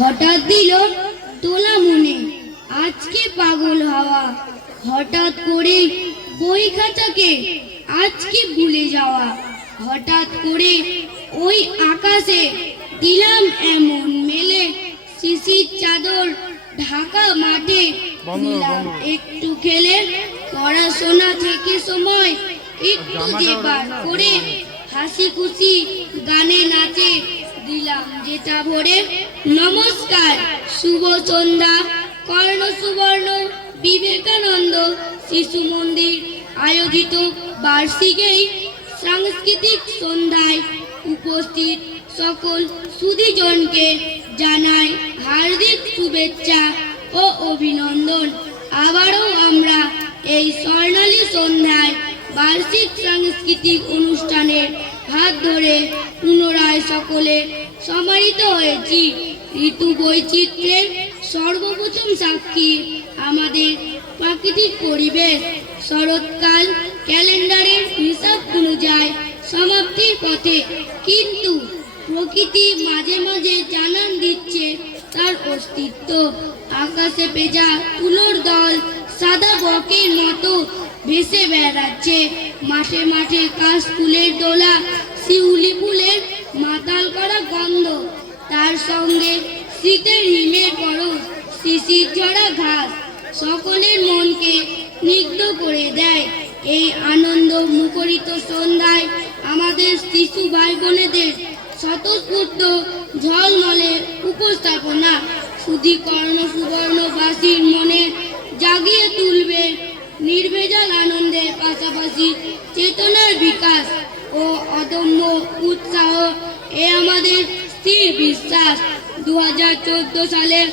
হঠাৎ দিল তোলা মনে আজকে পাগল হওয়া, হঠাৎ করে বই খাতাকে আজকে ভুলে যাওয়া, হঠাৎ করে ওই আকাশে দিলাম এমন মেলে শিশির চাদর ঢাকা মাঠে দিলাম একটু খেলে, পড়াশোনা থেকে সময় একটু যে বার করে হাসি খুশি গানে নাচে দিলাম যেটা ভরে। নমস্কার, শুভ সন্ধ্যা। কর্ণ সুবর্ণ বিবেকানন্দ শিশু মন্দির আয়োজিত বার্ষিক এই সাংস্কৃতিক সন্ধ্যায় উপস্থিত সকল সুধীজনকে জানাই হার্দিক শুভেচ্ছা ও অভিনন্দন। আবারও আমরা এই স্বর্ণালী সন্ধ্যায় বার্ষিক সাংস্কৃতিক অনুষ্ঠানের হাত ধরে পুনরায় সকলে সমাহিত হয়েছি। ঋতু বৈচিত্র্যের সর্বপ্রথম সাক্ষী আমাদের প্রাকৃতিক পরিবেশ। শরৎকাল ক্যালেন্ডারের হিসাব অনুযায়ী সমাপ্তির পথে, কিন্তু প্রকৃতি মাঝে মাঝে জানান দিচ্ছে তার অস্তিত্ব। আকাশে পেঁজা তুলোর দল সাদা বকের মতো ভেসে বেড়াচ্ছে, মাঠে মাঠে কাশ ফুলের দোলা, শিউলি ফুলের মাতাল করা গন্ধ, তার সঙ্গে শীতের হিমের পরশ, শিশির ঝরা ঘাস সকলের মনকে স্নিগ্ধ করে দেয়। এই আনন্দ মুখরিত সন্ধ্যায় আমাদের শিশু ভাই বোনেদের স্বতঃস্ফূর্ত ঝলমলে উপস্থাপনা শুধু কর্ণ সুবর্ণবাসীর মনে জাগিয়ে তুলবে নির্ভেজাল আনন্দের পাশাপাশি চেতনার বিকাশ ও অদম্য উৎসাহ। এ আমাদের স্থির বিশ্বাস। 2014 সালের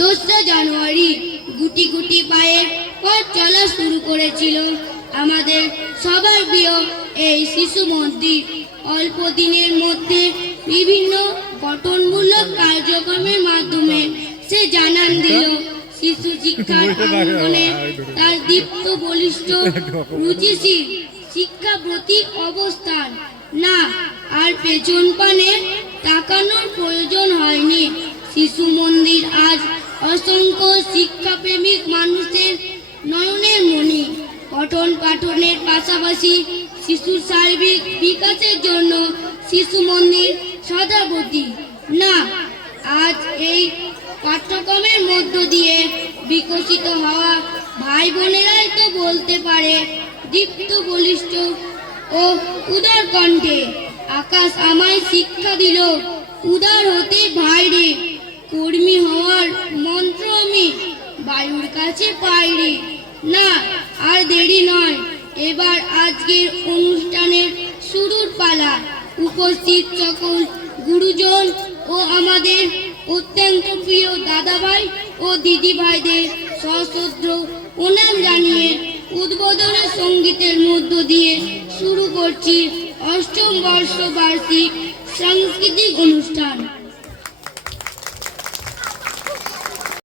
2রা জানুয়ারি গুটি গুটি পায়ে পথ চলা শুরু করেছিল আমাদের সবার প্রিয় এই শিশু মন্দির। অল্প দিনের মধ্যে বিভিন্ন গঠনমূলক কার্যক্রমের মাধ্যমে সে জানান দিল শিশু শিক্ষার আঙ্গনে তার দীপ্ত বলিষ্ঠ রুচিশীল শিক্ষা প্রতি অবস্থান। না আর পেছন পানে তাকানোর প্রয়োজন হয়নি। শিশু মন্দির আজ অসংখ্য শিক্ষাপ্রেমিক মানুষের নয়নের মণি। পঠন পাঠনের পাশাপাশি শিশুর সার্বিক বিকাশের জন্য শিশু মন্দির সদাবতী। না আজ এই পাঠ্যক্রমের মধ্য দিয়ে বিকশিত হওয়া ভাই বোনেরাই তো বলতে পারে দীপ্ত বলিষ্ঠ ও উদার কণ্ঠে, আকাশ আমায় শিক্ষা দিল উদার হতে ভাইরে, কর্মী হওয়ার মন্ত্র আমি বায়ুর কাছে পাইরে। না আর দেরি নয়, এবার আজকের অনুষ্ঠানের শুরুর পালা। উপস্থিত সকল গুরুজন ও আমাদের অত্যন্ত প্রিয় দাদাভাই ও দিদি ভাইদের সশ্রদ্ধ প্রণাম জানিয়ে উদ্বোধনী সঙ্গীতের মধ্য দিয়ে শুরু করছি 8ম বর্ষ বার্ষিক সাংস্কৃতিক অনুষ্ঠান।